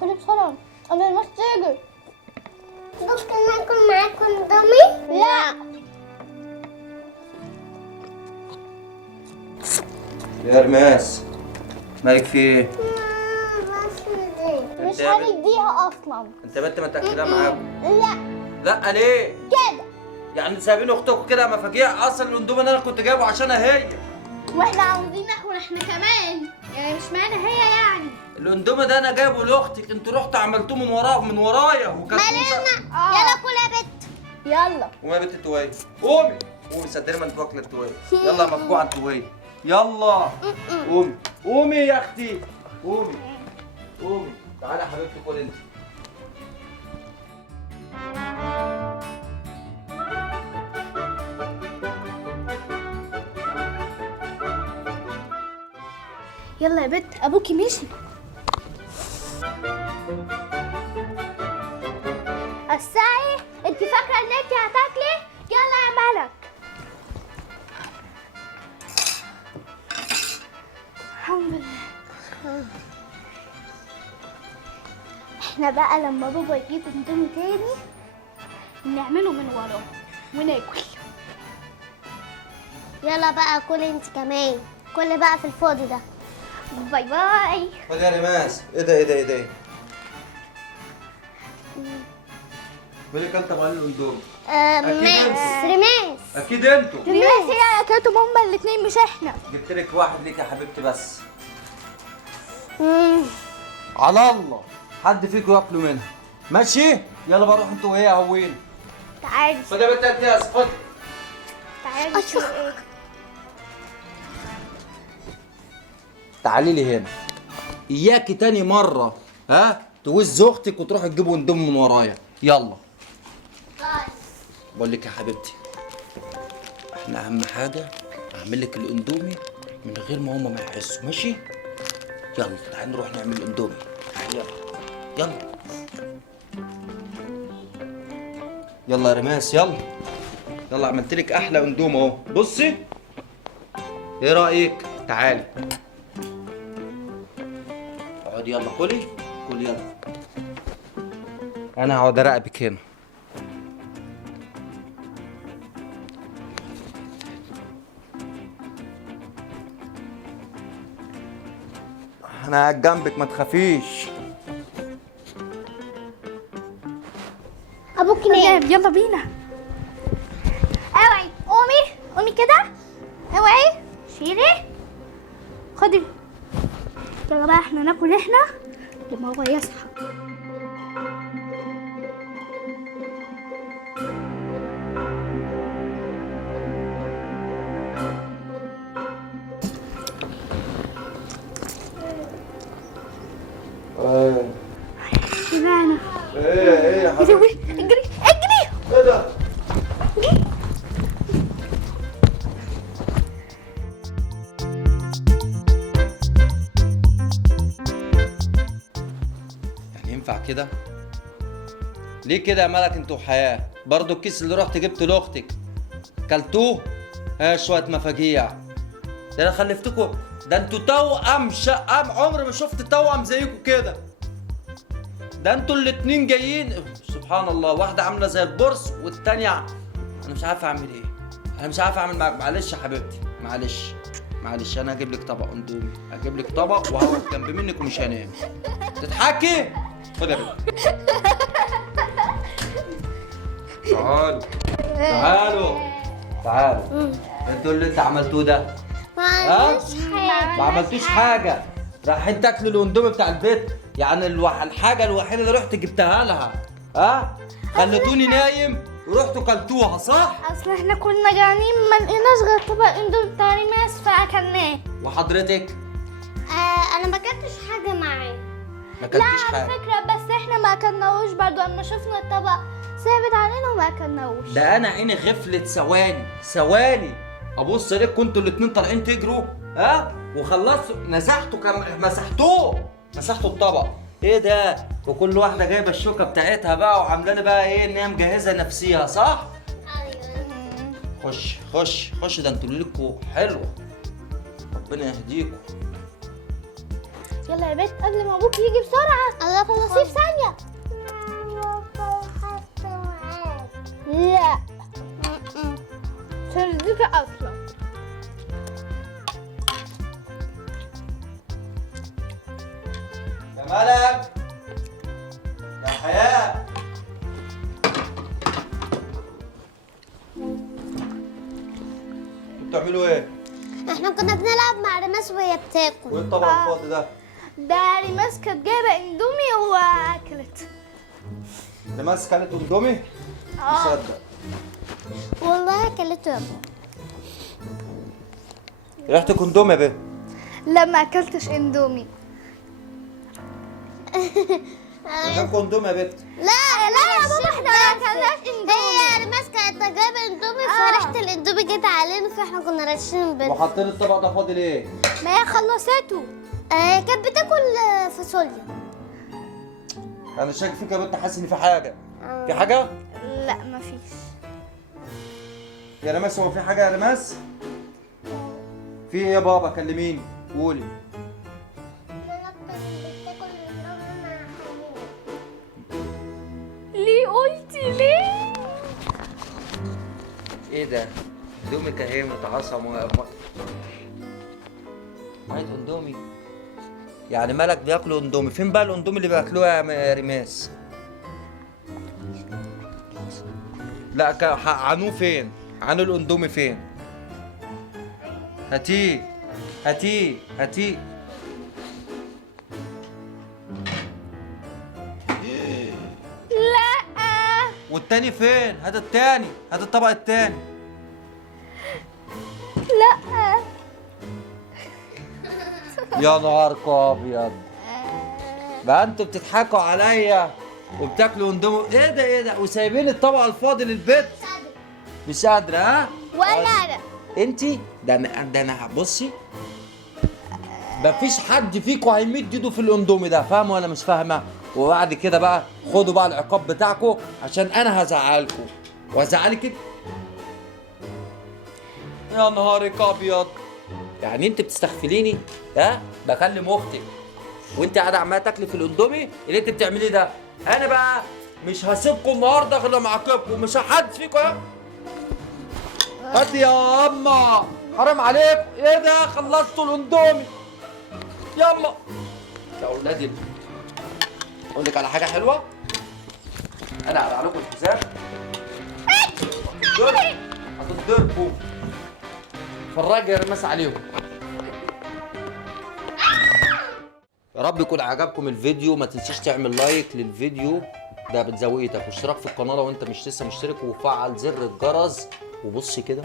كلي بسرعة قبل الناس تيجي. ممكن اكل معاكم اندومي؟ لا. يا رماس مالك في ايه؟ مش هنديها اصلا. انت بنت ما تاكلها معاكم؟ لا لا ليه؟ كده. يعني سايبين اختكم كده مفاجيع؟ اصلا الاندومي اللي انا كنت جايبه عشانها هي. واحنا عاوزين ناكل احنا كمان، يعني مش معنى هي يعني. الاندومي ده انا جايبه لاختك، انتوا رحتوا عملتوه من ورايا وكلتوه. يلا كل يا بت. يلا. قومي يا بنت التويه، قومي قومي صدقني ما انت واكله التويه. يلا يا مفجوعه التويه، يلا قومي قومي يا اختي، قومي قومي. تعالي يا حبيبتي كل انت. يلا يا بت ابوكي مشي. السعي انت فاكره ان انت هتاكلي؟ يلا يا ملك. الحمد لله. احنا بقى لما بابا يجيب اندومي تاني نعمله من وراه وناكل. يلا بقى كل انت كمان، كل بقى في الفاضي ده. باي باي. خد يا رماس. ايه ده ايه ده ايه ده؟ مين اللي كلت معانا الاندومي؟ رماس. اكيد انتوا. الناس هي اكلتهم هما الاتنين مش احنا. جبت لك واحد ليك يا حبيبتي بس. على الله حد فيكم ياكلوا منها ماشي؟ يلا بروح انتوا وهي هوين. تعالي خد يا بنت الناس خد. تعالي أشوف. في ايه. تعالي لي هنا اياكي تاني مره توز اختك وتروح تجيبوا اندومي من ورايا. يلا بقول لك يا حبيبتي، احنا اهم حاجه اعمل لك الاندومي من غير ما هما ما يحسوا ماشي؟ يلا تعالي نروح نعمل الاندومي. يلا يلا يلا يا رماس يلا يلا. عملت لك احلى اندومي اهو، بصي ايه رايك؟ تعالي اقعدي يلا كلي كلي يلا. انا هقعد اراقبك هنا. انا قاعد جنبك ما تخافيش. ابوك نام. يلا بينا. اوعي قومي قومي كده. اوعي شيلي خدي. يلا بقى احنا ناكل احنا لما هو يصحى. شبعنا. ايه يا حبيبي؟ اجري اجري. ايه ده؟ يعني ينفع كده؟ ليه كده يا ملك انت وحياة؟ برضو الكيس اللي رحت جبته لاختك كلتوه؟ شوية مفاجيع. ده انا خلفتكوا، ده انتوا توأم شقام، عمري ما شفت توأم زيكوا كده. ده انتوا الاتنين جايين سبحان الله، واحدة عاملة زي البرص والتانية انا مش عارف اعمل ايه. انا مش عارف اعمل معلش يا حبيبتي، معلش انا هجيب لك طبق اندومي، هجيب لك طبق وهقعد جنب منك ومش هنام. تضحكي؟ خد يا بنت. تعالوا انتوا اللي انت عملتوه ده ما عملتوش حاجة. رايحين تاكلوا الاندومي بتاع البيت، يعني الحاجة الوحيدة اللي رحت جبتها لها خلتوني نايم ورحتوا كلتوها صح؟ اصل احنا كنا جعانين ما لقيناش غير طبق اندومي بتاع ريماس فاكلناه. وحضرتك؟ انا ما كنتش حاجه معايا. ما لا كلتيش على حاجة. فكرة بس احنا ما اكلناهوش برضو، اما شفنا الطبق ثابت علينا وما اكلناهوش. ده انا عيني غفلت ثواني ابص عليك كنتوا الاتنين طالعين تجروا وخلصتوا مسحتوا مسحتوا الطبق. ايه ده؟ وكل واحده جايبه الشوكه بتاعتها بقى وعامله بقى ايه ان هي مجهزه نفسيها صح؟ ايوه. خش ده انتوا ليكوا حلوه، ربنا يهديكوا. يلا يا بنت قبل ما ابوك يجي بسرعه. الله خلصيه في ثانيه. لا ترضيك اصلا. يا ملك، يا حياة، بتعملوا ايه؟ احنا كنا بنلعب مع رماس وهي بتاكل. وايه الطبق الفاضي ده؟ ده ريماس كانت جايبه اندومي واكلت. رماس كانت اندومي؟ مصدق. والله اكلته يا بابا. ريحتك اندومي يا بنت. لا ما اكلتش اندومي. ريحتك اندومي يا بنت. لا لا يا بابا احنا ما اكلناش اندومي. هي رماس كانت جايبه اندومي فريحه الاندومي جت علينا فاحنا كنا راشين بيت. وحاطين الطبق ده فاضي ليه؟ ما هي خلصته. كانت بتاكل فاصوليا. انا شايف فيك يا بنت، حاسس ان في حاجة. في حاجة؟ لا مفيش. يا رماس، هو في حاجة يا رماس؟ في ايه يا بابا؟ كلميني قولي. ليه قلتي ليه؟ ايه ده؟ اندومي كهي متعصم مية اندومي. يعني ملك بياكلوا اندومي؟ فين بقى الاندومي اللي بياكلوها يا رماس؟ لا عنوه فين؟ عنو الاندومي فين؟ هاتيه هاتيه هاتيه. لا والتاني فين؟ هات التاني، هات الطبق التاني. لا يا نهاركم ابيض، بقى انتوا بتضحكوا عليا وبتاكلوا اندومي. ايه ده ايه ده؟ وسايبين الطبق الفاضي للبيت. مش قادره ها؟ ولا انا. انتي ده انا بصي، مفيش حد فيكم هيمد ايده في الاندومي ده، فاهمه ولا مش فاهمه؟ وبعد كده بقى خدوا بقى العقاب بتاعكم، عشان انا هزعلكم وهزعلك انت. يا نهارك ابيض، يعني انت بتستغفليني؟ ها؟ بكلم اختك وانت قاعده عماله تاكلي في الاندومي اللي انت بتعمليه ده. انا بقى مش هسيبكم النهارده غير لما اعاقبكم، مش حد فيكم. هات يا اما، حرام عليكم. ايه ده؟ خلصتوا الاندومي. يلا يا اولادي، اقول لك على حاجه حلوه. انا هقلع لكم الحزام. هتتضربوا. فرجي يا رماس عليهم. يا رب يكون عجبكم الفيديو. ما تنسيش تعمل لايك للفيديو ده بتزويتك، واشتراك في القناه لو انت مش لسه مشترك، وفعل زر الجرس. وبصي كده،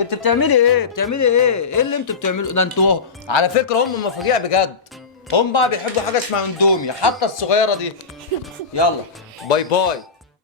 انت بتعملي ايه؟ بتعملي ايه؟ ايه اللي انتوا بتعملوا ده؟ انتوا على فكره هم مفاجيع بجد. هم بقى بيحبوا حاجه اسمها اندومي، حتى الصغيره دي. يلا باي باي.